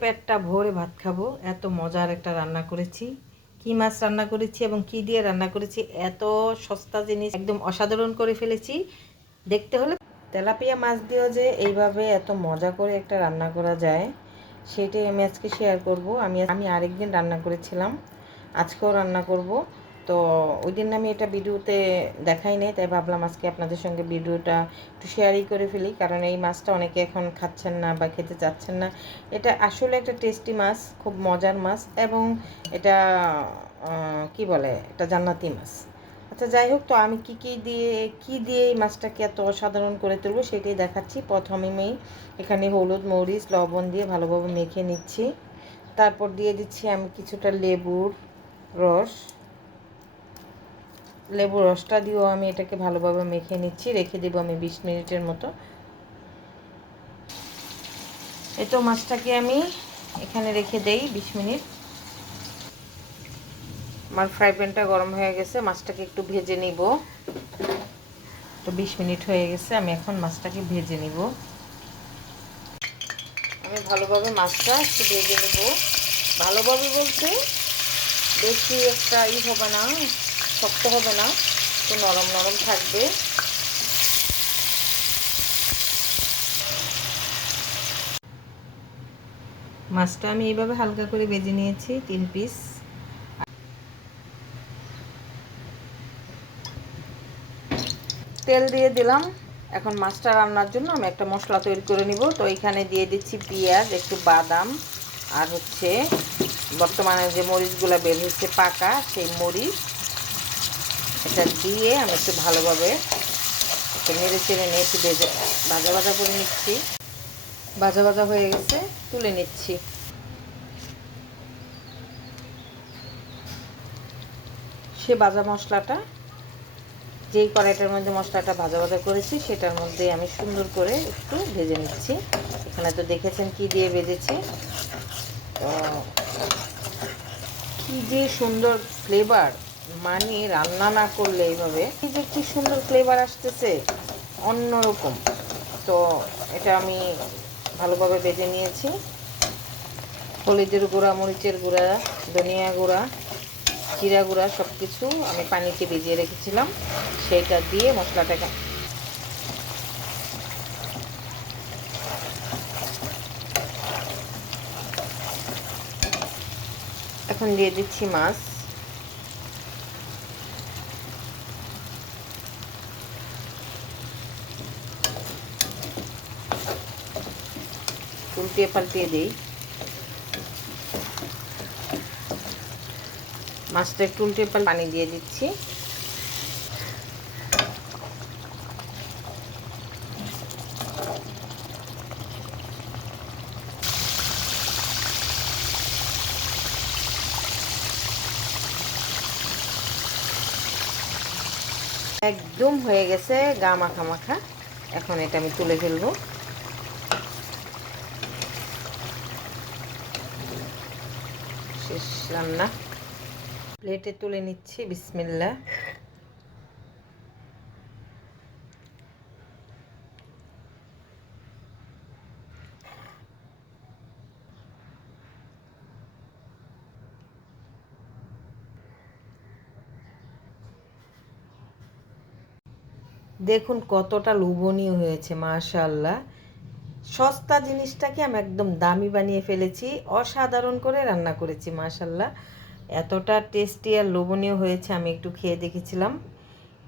পেটটা ভরে ভাত খাবো, এত মজার একটা রান্না করেছি। কি মাছ রান্না করেছি এবং কি দিয়ে রান্না করেছি, এত সস্তা জিনিস একদম অসাধারণ করে ফেলেছি। দেখতে হলে তেলাপিয়া মাছ দিয়েও যে এইভাবে এত মজা করে একটা রান্না করা যায়, সেটাই আমি আজকে শেয়ার করব। আমি আরেকদিন রান্না করেছিলাম, আজকেও রান্না করব। তো ওই দিন আমি এটা ভিডিওতে দেখাই নাই, তাই ভাবলাম আজকে আপনাদের সঙ্গে ভিডিওটা একটু শেয়ারই করে ফেলি, কারণ এই মাছটা অনেকে এখন খাচ্ছেন না বা খেতে চাচ্ছেন না। এটা আসলে একটা টেস্টি মাছ, খুব মজার মাছ, এবং এটা কি বলে, এটা জান্নাতি মাছ। আচ্ছা, যাই হোক, তো আমি কি দিয়ে এই মাছটাকে এত অসাধারণ করে তুলবো সেটাই দেখাচ্ছি। প্রথমে আমি এখানে হলুদ, মরিচ, লবণ দিয়ে ভালোভাবে মেখে নিচ্ছি। তারপর দিয়ে দিচ্ছি আমি কিছুটা রস লেবুর রসটা দিয়েও আমি এটাকে ভালোভাবে মেখে নিচ্ছি। রেখে দেবো আমি 20 মিনিটের মতো। এই তো মাছটাকে আমি এখানে রেখে দেই 20 মিনিট। আমার ফ্রাই প্যানটা গরম হয়ে গেছে, মাছটাকে একটু ভেজে নিব। তো 20 মিনিট হয়ে গেছে, আমি এখন মাছটাকে ভেজে নিব। আমি ভালোভাবে মাছটা একটু ভেজে নেব। ভালোভাবে বলতে বেশি একটা হবে না, শক্ত হবে না, একটু নরম নরম থাকবে। মাছটা আমি এইভাবে হালকা করে ভেজে নিয়েছি 3 পিস। তেল দিয়ে দিলাম। এখন মাছটা রান্নার জন্য আমি একটা মশলা তৈরি করে নিব। তো এখানে দিয়ে দিচ্ছি পেঁয়াজ, একটু বাদাম, আর হচ্ছে বর্তমানে যে মরিচগুলো বের হচ্ছে পাকা, সেই মরিচ। এটা দিয়ে আমি একটু ভালোভাবে একটু নেড়ে চেড়ে নিয়ে একটু ভাজা ভাজা করে নিচ্ছি। ভাজা ভাজা হয়ে গেছে, তুলে নিচ্ছি। সে ভাজা মশলাটা, যেই কড়াইটার মধ্যে মশলাটা ভাজা ভাজা করেছি, সেটার মধ্যে আমি সুন্দর করে একটু ভেজে নিচ্ছি। এখানে তো দেখেছেন কি দিয়ে ভেজেছি। তো কি যে সুন্দর ফ্লেভার, মানে রান্না না করলে এইভাবে কি যে কি সুন্দর ফ্লেভার আসতেছে, অন্যরকম। তো এটা আমি ভালোভাবে ভেজে নিয়েছি। হলুদের গুঁড়া, মরিচের গুঁড়া, ধনিয়া গুঁড়া, জিরা গুঁড়া সব কিছু আমি পানিতে ভিজিয়ে রেখেছিলাম, সেইটা দিয়ে মশলাটাকে এখন দিয়ে দিচ্ছি মাছ। উল্টিয়ে পাল্টিয়ে দিই। মাছটা একটু উল্টে পাল্টে পানি দিয়ে দিচ্ছি। একদম হয়ে গেছে গা মাখা মাখা। এখন এটা আমি তুলে ফেলবো। শেষ রান্না, প্লেটে তুলে নিচ্ছি। বিসমিল্লাহ। দেখুন কতটা লোভনীয় হয়েছে, মাশাআল্লাহ। সস্তা জিনিসটাকে আমি একদম দামি বানিয়ে ফেলেছি, অসাধারণ করে রান্না করেছি, মাশাআল্লাহ। এতটা টেস্টি আর লোভনীয় হয়েছে, আমি একটু খেয়ে দেখেছিলাম।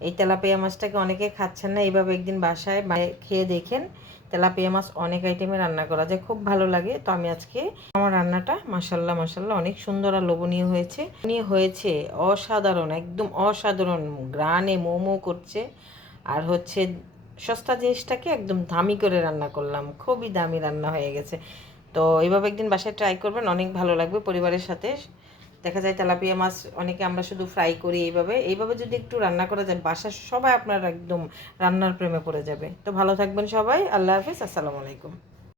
এই তেলাপিয়া মাছটাকে অনেকে খাচ্ছেন না, এইভাবে একদিন বাসায় খেয়ে দেখেন। তেলাপিয়া মাছ অনেক আইটেমে রান্না করা যায়, খুব ভালো লাগে। তো আমি আজকে আমার রান্নাটা মাশাআল্লাহ মাশাআল্লাহ অনেক সুন্দর আর লোভনীয় হয়েছে। অসাধারণ, একদম অসাধারণ, গ্রানে মোমো করছে। আর হচ্ছে সস্তা জিনিসটাকে একদম দামি করে রান্না করলাম, খুবই দামি রান্না হয়ে গেছে। তো এইভাবে একদিন বাসায় ট্রাই করবেন, অনেক ভালো লাগবে পরিবারের সাথে। দেখা যায় তেলাপিয়া মাছ অনেকে আমরা শুধু ফ্রাই করি, এইভাবে যদি একটু রান্না করা যায়, বাসার সবাই আপনার একদম রান্নার প্রেমে পড়ে যাবে। তো ভালো থাকবেন সবাই, আল্লাহ হাফিজ, আসসালামু আলাইকুম।